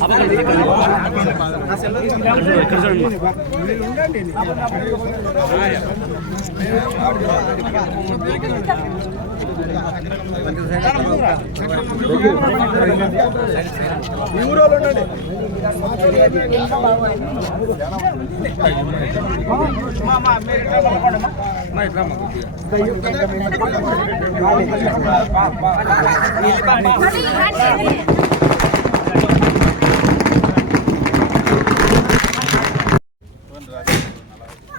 పెద్ద కొంచెం రాయ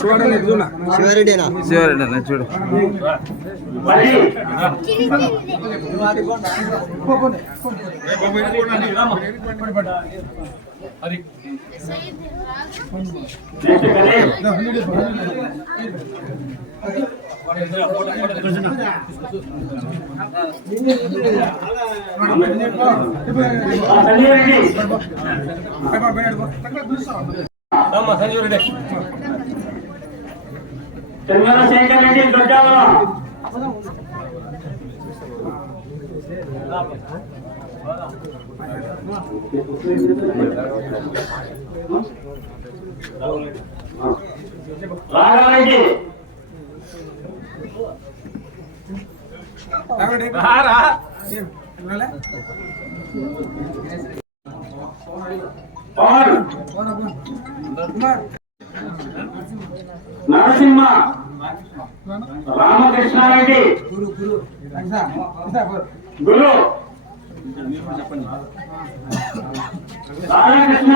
శివారెడ్డినా శివారెడ్డి అన్న చూడు. చంద్రశేఖర్ రెడ్డి దొడ్డావరం రాఘవరెడ్డి పవన్ నరసింహ రామకృష్ణారెడ్డి. గురు. రాధాకృష్ణ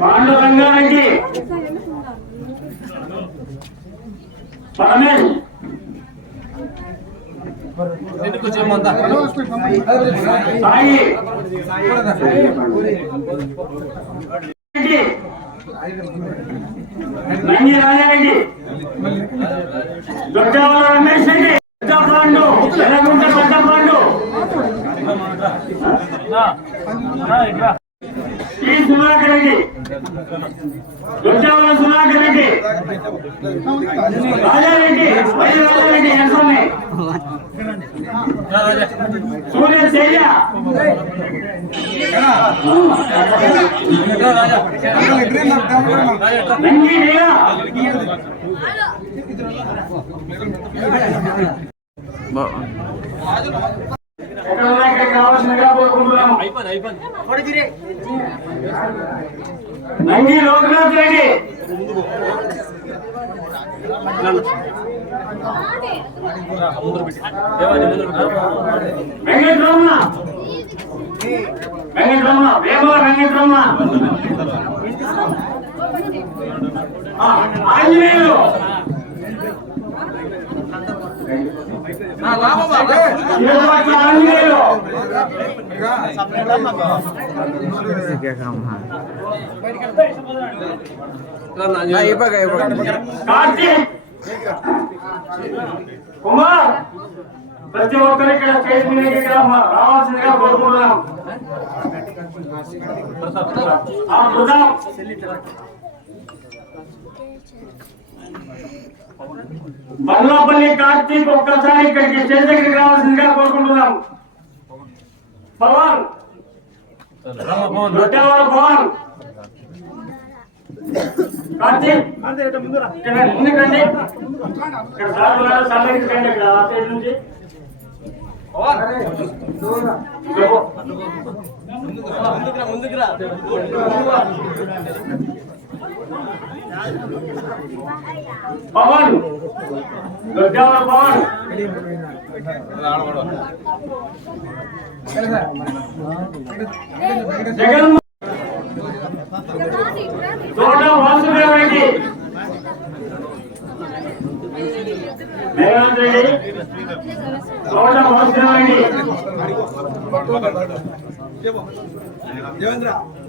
పాండురంగారెడ్డి పరమేష్ సాయి నంగి రాజారెడ్డి దొడ్డవల రమేష్ రెడ్డి పెద్ద పాండు ఎర్రగుంట పెద్ద పాండు ఈ సుధాకర్ రెడ్డి దొడ్డవల సుధాకర్ రెడ్డి రాజారెడ్డి వైద్య రాజారెడ్డి ఎస్ఎంఏ సూర్య శైల నంగి నీల బా ఎక్కడ ఉన్నా ఇక్కడికి రావాల్సిందిగా కోరుకుంటున్నాము నంగి లోకనాథ్ రెడ్డి వెంకటరమణ వెంకటరమణ వేమల వెంకటరమణ ఆంజనేయులు क्या काम है ना ये पका ये पका కార్తీక్ కుమార్ ప్రతి ఒక్కరు ఇక్కడ స్టేజ్ మీద ఇక్కడ రావాల్సిందిగా కోరుకుంటున్నాం ఆ బృందం మల్లాపల్లి కార్తీక్ ఒక్కసారి ఇక్కడికి స్టేజ్ దగ్గరికి రావాల్సిందిగా కోరుకుంటున్నాము పవన్ పవన్ కార్తీక్. ఇక్కడ ముందుకు ఇక్కడ సార్ ఉన్నారు సార్ దగ్గరికి ఇక్కడ ఆ నుంచి. పవన్! పవన్! జగన్! తోట వాసుదేవరెడ్డి రేవంత్ రెడ్డి! తోట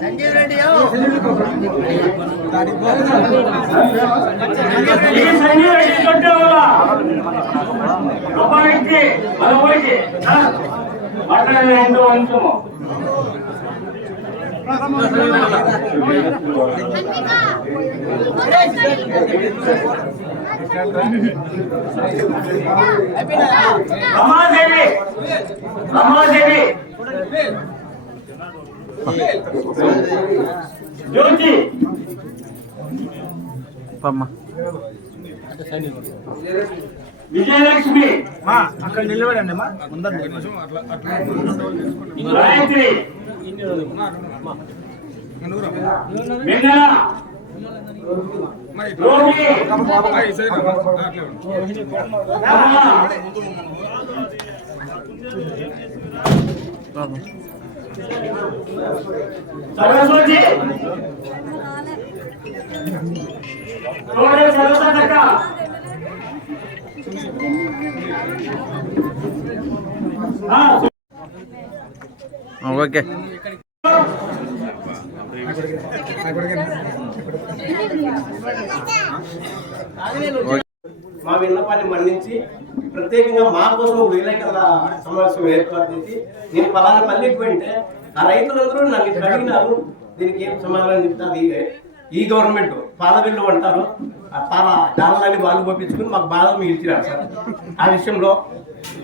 సంజీవ్ రెడ్డి సంజీవ్ రెడ్డి. గొప్ప వ్యక్తి మనకి మాట్లాడలేదు అంశము రమాదేవి. విజయలక్ష్మి. అక్కడ నిలబడండి గాయత్రి రమణ, సరస్వతి తోడే సరస్వతక్క మా విన్నపాన్ని మన్నించి ప్రత్యేకంగా మా కోసం విలేకరుల సమావేశం ఏర్పాటు చేసి నేను పలానా పల్లికి పోయింటే ఆ రైతులందరూ నన్ను ఇక్కడ అడిగినారు దీనికి ఏం సమాధానం చెప్తారు ఈ గవర్నమెంట్ పాల బిల్లు అంటారు ఆ పాల డాలని వాళ్ళు పంపించుకుని మాకు బాధ మిగిలిచినారు సార్. ఆ విషయంలో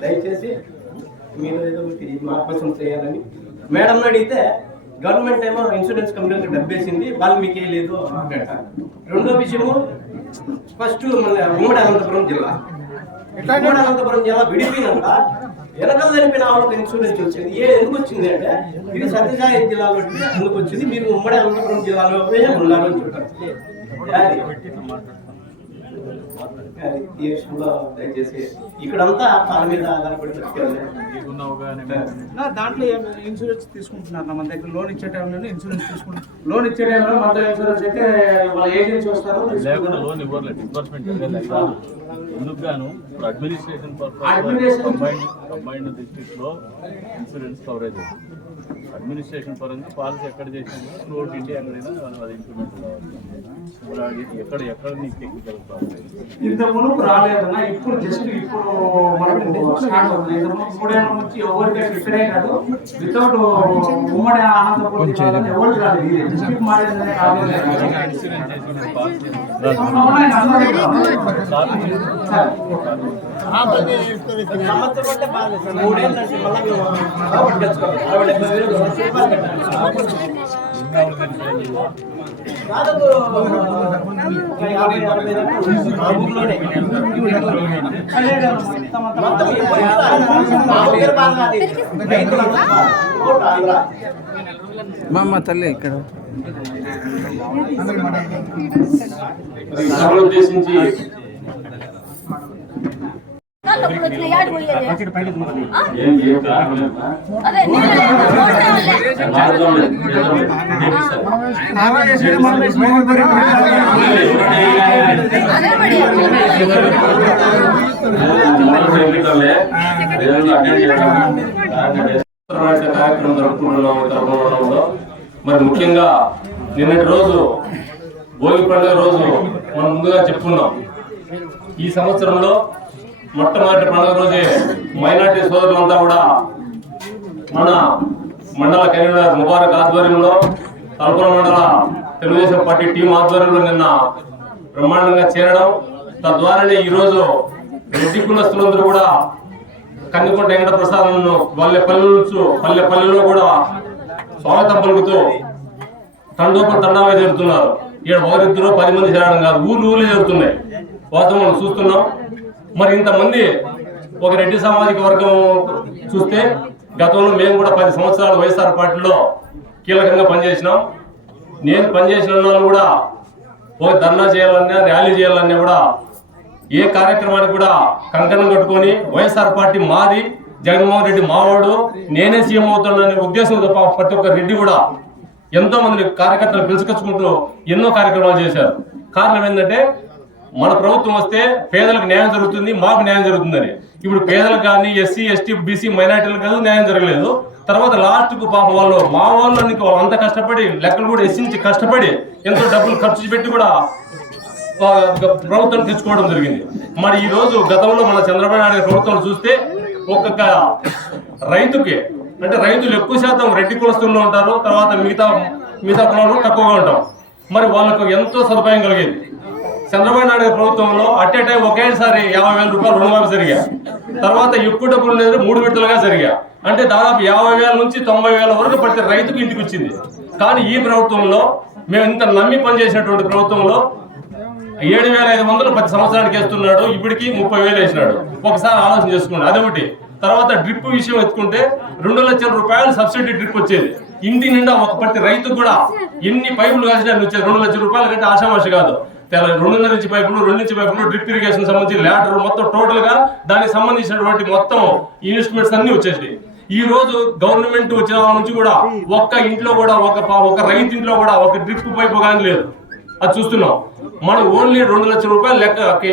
దయచేసి మీరు ఏదో ఒకటి మా కోసం చేయాలని. మేడం అడిగితే గవర్నమెంట్ ఏమో ఇన్సూరెన్స్ కంపెనీలకు డబ్బేసింది వాళ్ళు మీకు ఏ లేదు అంటారు. రెండో విషయము ఫస్ట్ మన ఉమ్మడి అనంతపురం జిల్లా. ఉమ్మడి అనంతపురం జిల్లా విడిపోయినాక వెనకాల చనిపోయిన ఆవులకు ఇన్సూరెన్స్ వచ్చింది ఏ ఎందుకు వచ్చింది అంటే ఇది సత్యసాయి జిల్లాలో ఎందుకు వచ్చింది మీరు ఉమ్మడి అనంతపురం జిల్లాలో ఉన్నారు అని చెప్పారు అది. అది ఈ విషయంలో దయచేసి ఇక్కడంతా మీద ఆధారపడి దాంట్లో ఇన్సూరెన్స్ తీసుకుంటున్నారు? నా మన దగ్గర లోన్ ఇచ్చే టైంలో ఇన్సూరెన్స్ తీసుకుంటున్నారు లోన్ ఇచ్చే టైంలో మన ఇన్సూరెన్స్ అయితే వాళ్ళ ఏజెంట్స్ వస్తారు. లేకుండా లోన్ ఇవ్వలేదు డిస్బర్స్మెంట్ ఎందుకు గాను ఇప్పుడు అడ్మినిస్ట్రేషన్ Administration- కంబైన్డ్ కంబైన్డ్ డిస్ట్రిక్ట్లో ఇన్సూరెన్స్ కవరేజ్ అడ్మినిస్ట్రేషన్ పరంగా పాలసీ ఎక్కడ చేసినా త్రూఅవుట్ ఇండియా ఎక్కడైనా అది ఇంప్లిమెంట్ కావాలి. ఎక్కడ ఎక్కడ నీకు టెక్నికల్ ప్రాబ్లం ఇంత మునుపు రాలేదన్నా ఇప్పుడు జస్ట్ ఇప్పుడు మనకు స్టార్ట్ అవుతుంది ఇంత మునుపు మూడేళ్ళ నుంచి ఎవరికి ఇక్కడే కాదు. వితౌట్ ఉమ్మడి జిల్లాలో ఎవరికి రాలేదు ఇది డిస్ట్రిక్ట్ మారేదనే రాలేదు మా మా అమ్మ తల్లి ఇక్కడ. ఉద్దేశించి కార్యక్రమం జరుపుకుంటున్నాం మరి ముఖ్యంగా నిన్నటి రోజు భోగి పండుగ రోజు మనం ముందుగా చెప్పుకున్నాం ఈ సంవత్సరంలో మొట్టమొదటి పండుగ రోజే మైనార్టీ సోదరులంతా కూడా మన మండల కరీంనగర్ ముబారక్ ఆధ్వర్యంలో తలపుర మండల తెలుగుదేశం పార్టీ టీం ఆధ్వర్యంలో నిన్న బ్రహ్మాండంగా చేరడం. తద్వారానే ఈరోజు రెడ్డి కులస్తులందరూ కూడా కందికొండ వెంకట ప్రసాదంను పల్లె పల్లె నుంచి పల్లె పల్లెలో కూడా స్వాగతం పలుకుతూ తండోప తండమే జరుగుతున్నారు ఇక్కడ ఒకరిద్దరు పది మంది చేరడం కాదు. ఊళ్ళు ఊళ్ళు జరుగుతున్నాయి వాస్తవం మనం చూస్తున్నాం. మరి ఇంతమంది ఒక రెడ్డి సామాజిక వర్గం చూస్తే గతంలో మేము కూడా పది సంవత్సరాలు వైఎస్ఆర్ పార్టీలో కీలకంగా పనిచేసినాం. నేను పనిచేసిన వాళ్ళు కూడా ఒక ధర్నా చేయాలన్నా ర్యాలీ చేయాలన్నా కూడా ఏ కార్యక్రమానికి కూడా కంకణం కట్టుకొని వైఎస్ఆర్ పార్టీ మాది జగన్మోహన్ రెడ్డి మావాడు నేనే సీఎం అవుతాననే ఉద్దేశం తప్ప ప్రతి ఒక్క రెడ్డి కూడా ఎంతో మంది కార్యకర్తలు పిలుచుకొచ్చుకుంటూ ఎన్నో కార్యక్రమాలు చేశారు. కారణం ఏంటంటే మన ప్రభుత్వం వస్తే పేదలకు న్యాయం జరుగుతుంది మాకు న్యాయం జరుగుతుందని. ఇప్పుడు పేదలకు కానీ ఎస్సీ ఎస్టీ బీసీ మైనార్టీలకు కాదు న్యాయం జరగలేదు. తర్వాత లాస్ట్కు పాపం వాళ్ళు మా వాళ్ళని అంత కష్టపడి లెక్కలు కూడా ఎస్సించి కష్టపడి ఎంతో డబ్బులు ఖర్చు పెట్టి కూడా ప్రభుత్వం తెచ్చుకోవడం జరిగింది. మరి ఈ రోజు గతంలో మన చంద్రబాబు నాయుడు ప్రభుత్వం చూస్తే ఒక్కొక్క రైతుకి అంటే రైతులు ఎక్కువ శాతం రెడ్డి కులస్తుల్లో ఉంటారు తర్వాత మిగతా మిగతా కులంలో తక్కువగా ఉంటాం. మరి వాళ్ళకు ఎంతో సదుపాయం కలిగేది. చంద్రబాబు నాయుడు ప్రభుత్వంలో అట్ ఏ టైం ఒకేసారి యాభై వేల రూపాయలు రుణమాఫీ జరిగా తర్వాత ఎక్కువ డబ్బులు లేదు మూడు విడతలుగా జరిగా అంటే దాదాపు యాభై వేల నుంచి తొంభై వేల వరకు ప్రతి రైతుకు ఇంటికి వచ్చింది. కానీ ఈ ప్రభుత్వంలో మేము ఇంత నమ్మి పనిచేసినటువంటి ప్రభుత్వంలో ఏడు వేల ఐదు వందలు ప్రతి సంవత్సరానికి వేస్తున్నాడు. ఇప్పటికి ముప్పై వేలు వేసినాడు. ఒకసారి ఆలోచన చేసుకోండి. అదొకటి తర్వాత డ్రిప్ విషయం ఎత్తుకుంటే రెండు లక్షల రూపాయలు సబ్సిడీ డ్రిప్ వచ్చేది. ఇంటి నిండా ఒక ప్రతి రైతు కూడా ఎన్ని పైపులు కాసినా వచ్చేది. రెండు లక్షల రూపాయలు కంటే ఆశామాషి కాదు. తెల రెండున్నర నుంచి పైపులు రెండు నుంచి పైపులు డ్రిప్ ఇరిగేషన్ సంబంధించి ల్యాటర్ మొత్తం టోటల్గా దానికి సంబంధించినటువంటి మొత్తం ఇన్వెస్ట్మెంట్స్ అన్ని వచ్చేసాయి ఈ రోజు గవర్నమెంట్ వచ్చిన వాళ్ళ నుంచి కూడా ఒక్క ఇంట్లో కూడా ఒక ఒక రైతు ఇంట్లో కూడా ఒక డ్రిప్ పైపు కానీ లేదు. అది చూస్తున్నాం. మనం ఓన్లీ రెండు లక్షల రూపాయలు లెక్కకి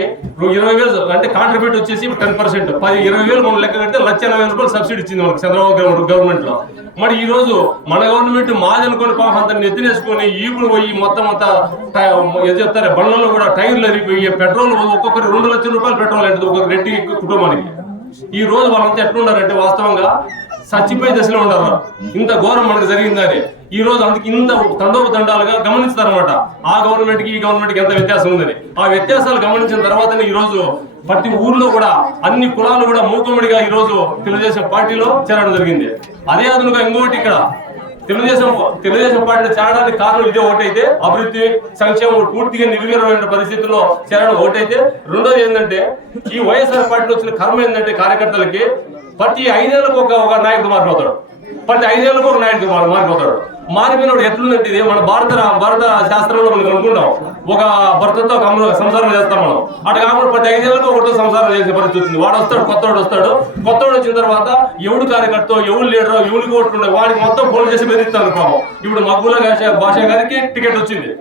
ఇరవై వేలు అంటే కాంట్రిబ్యూట్ వచ్చేసి టెన్ పర్సెంట్ పది ఇరవై వేలు మనం లెక్క కడితే లక్ష ఎనభై వేల రూపాయలు సబ్సిడీ ఇచ్చింది మనకు చంద్రబాబు గవర్నమెంట్ గవర్నమెంట్లో. మరి ఈ రోజు మన గవర్నమెంట్ మాది అనుకుని పాపం అంత నెత్తినేసుకొని ఈపులు పోయి మొత్తం అంతా చెప్తారు బండ్లలో కూడా టైర్లు అరిగిపోయి పెట్రోల్ ఒక్కొక్కరు రెండు లక్షల రూపాయలు పెట్రోల్ అంటే ఒక్కొక్క రెడ్డి కుటుంబానికి. ఈ రోజు వాళ్ళంతా ఎట్లున్నారంటే వాస్తవంగా చచ్చిపోయే దశలో ఉండరు ఇంత ఘోరం మనకు జరిగిందని. ఈ రోజు అందుకు ఇంత తండోపు తండాలుగా గమనిస్తారన్నమాట. ఆ గవర్నమెంట్కి ఈ గవర్నమెంట్కి ఎంత వ్యత్యాసం ఉందని. ఆ వ్యత్యాసాలు గమనించిన తర్వాతనే ఈ రోజు ప్రతి ఊర్లో కూడా అన్ని కులాలు కూడా మూకుమ్మడిగా ఈ రోజు తెలుగుదేశం పార్టీలో చేరడం జరిగింది. అదే అదనుగా ఇంకోటి ఇక్కడ తెలుగుదేశం తెలుగుదేశం పార్టీ చేరడానికి కారణం ఇదే ఒకటైతే అభివృద్ధి సంక్షేమం పూర్తిగా నిర్వీరమైన పరిస్థితుల్లో చేరడం ఒకటైతే రెండోది ఏంటంటే ఈ వైఎస్ఆర్ పార్టీలో వచ్చిన కర్మ ఏంటంటే కార్యకర్తలకి ప్రతి ఐదేళ్ళకు ఒక ఒక నాయకుడు మారిపోతాడు ప్రతి ఐదేళ్ళకు ఒక నాయకుడు మారి- మారిపోతాడు. మారిపోయినప్పుడు ఎట్లుందంటే ఇది మన భారత భారత శాస్త్రంలో మనం అనుకుంటాం ఒక భర్తతో సంసారం చేస్తాం మనం. అటు కాకుండా ప్రతి ఐదేళ్ళకు ఒకటో సంసారం చేసే పరిస్థితి ఉంది. వాడు వస్తాడు కొత్తవాడు వస్తాడు. కొత్తవాడు వచ్చిన తర్వాత ఎవడు కార్యకర్త ఎవడు లీడర్ ఎవరికి ఓట్లు వాడికి మొత్తం ఫోన్ చేసి బెదిరిస్తాను పాపం. ఇప్పుడు మగ్గుల భాష భాష గారికి టికెట్ వచ్చింది.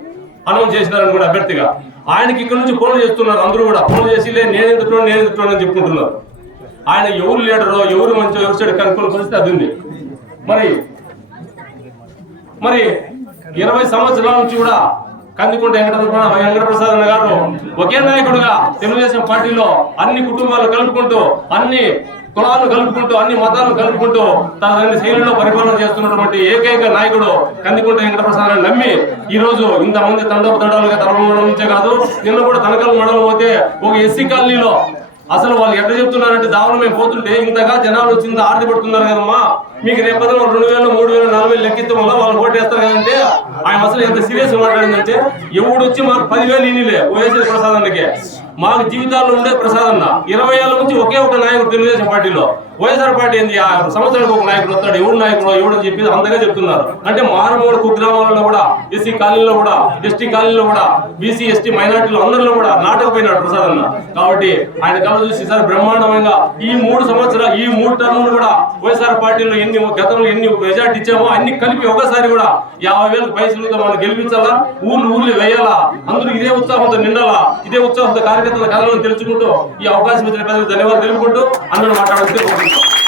అనౌన్స్ చేసినారని కూడా అభ్యర్థిగా. ఆయనకి ఇక్కడ నుంచి ఫోన్ చేస్తున్నారు అందరూ కూడా. ఫోన్ చేసి నేను ఎదుటోడు నేను ఎదుటోడు అని చెప్పుకుంటున్నారు ఆయన ఎవరు లీడరో ఎవరు మంచో ఎవరు చెడు కనుక్కున్న పరిస్థితి అది ఉంది. మరి మరి ఇరవై సంవత్సరాల నుంచి కూడా కందికుంట వెంకట వెంకటప్రసాద్ అన్న గారు ఒకే నాయకుడుగా తెలుగుదేశం పార్టీలో అన్ని కుటుంబాలు కలుపుకుంటూ అన్ని కులాలు కలుపుకుంటూ అన్ని మతాలు కలుపుకుంటూ తన శైలిలో పరిపాలన చేస్తున్నటువంటి ఏకైక నాయకుడు కందికుంట వెంకటప్రసాద్ అని నమ్మి ఈ రోజు ఇంతమంది తండోపు తండాలుగా తరవడం నుంచే కాదు నిన్న కూడా తనకలు మండలం పోతే ఒక ఎస్సీ కాలనీలో అసలు వాళ్ళు ఎట్లా చెప్తున్నారంటే దావన మేము పోతుంటే ఇంతగా జనాలు వచ్చి ఇంత పడుతున్నారు కదమ్మా. మీకు రేపటి రెండు వేలు మూడు వేల నాలుగు వేలు లెక్కించడం వల్ల వాళ్ళు ఓటేస్తారు కదంటే ఆయన అసలు ఎంత సీరియస్ మాట్లాడిందంటే ఎవడు వచ్చి మాకు పదివేలు ఇనిలే ఓఎస్ఎల్ అన్నకే మాకు జీవితాల్లో ఉండే ప్రసాద్ అన్న ఇరవై ఏళ్ళ నుంచి ఒకే ఒక నాయకుడు తెలుగుదేశం పార్టీలో. వైఎస్ఆర్ పార్టీ ఏంది? ఆ సంవత్సరానికి ఒక నాయకుడు వస్తాడు. ఎవడు నాయకుడు ఎవడు అని చెప్పి అందరిగా చెప్తున్నారు. అంటే మారుమూల కుగ్రామాలలో కూడా ఎస్సీ కాలనీలో కూడా ఎస్టీ కాలనీలో కూడా బీసీ ఎస్టీ మైనార్టీలు అందరిలో కూడా నాటకపోయినాడు ప్రసాద్ అన్న. కాబట్టి ఆయన కళ చూసి సార్ బ్రహ్మాండమంగా ఈ మూడు సంవత్సరాలు ఈ మూడు టర్ములు కూడా వైఎస్ఆర్ పార్టీలో ఎన్ని గతంలో ఎన్ని మెజార్టీ ఇచ్చామో అన్ని కలిపి ఒకసారి కూడా యాభై వేల పైసలుగా మనం గెలిపించాలా? ఊర్లు ఊర్లు వేయాలా? అందరూ ఇదే ఉత్సాహంతో నిండాలా? ఇదే ఉత్సాహంతో కార్యకర్తల కథలను తెలుసుకుంటూ ఈ అవకాశం ఇచ్చిన ప్రజలకు ధన్యవాదాలు తెలుపుకుంటూ అందరూ మాట్లాడుతూ Michael.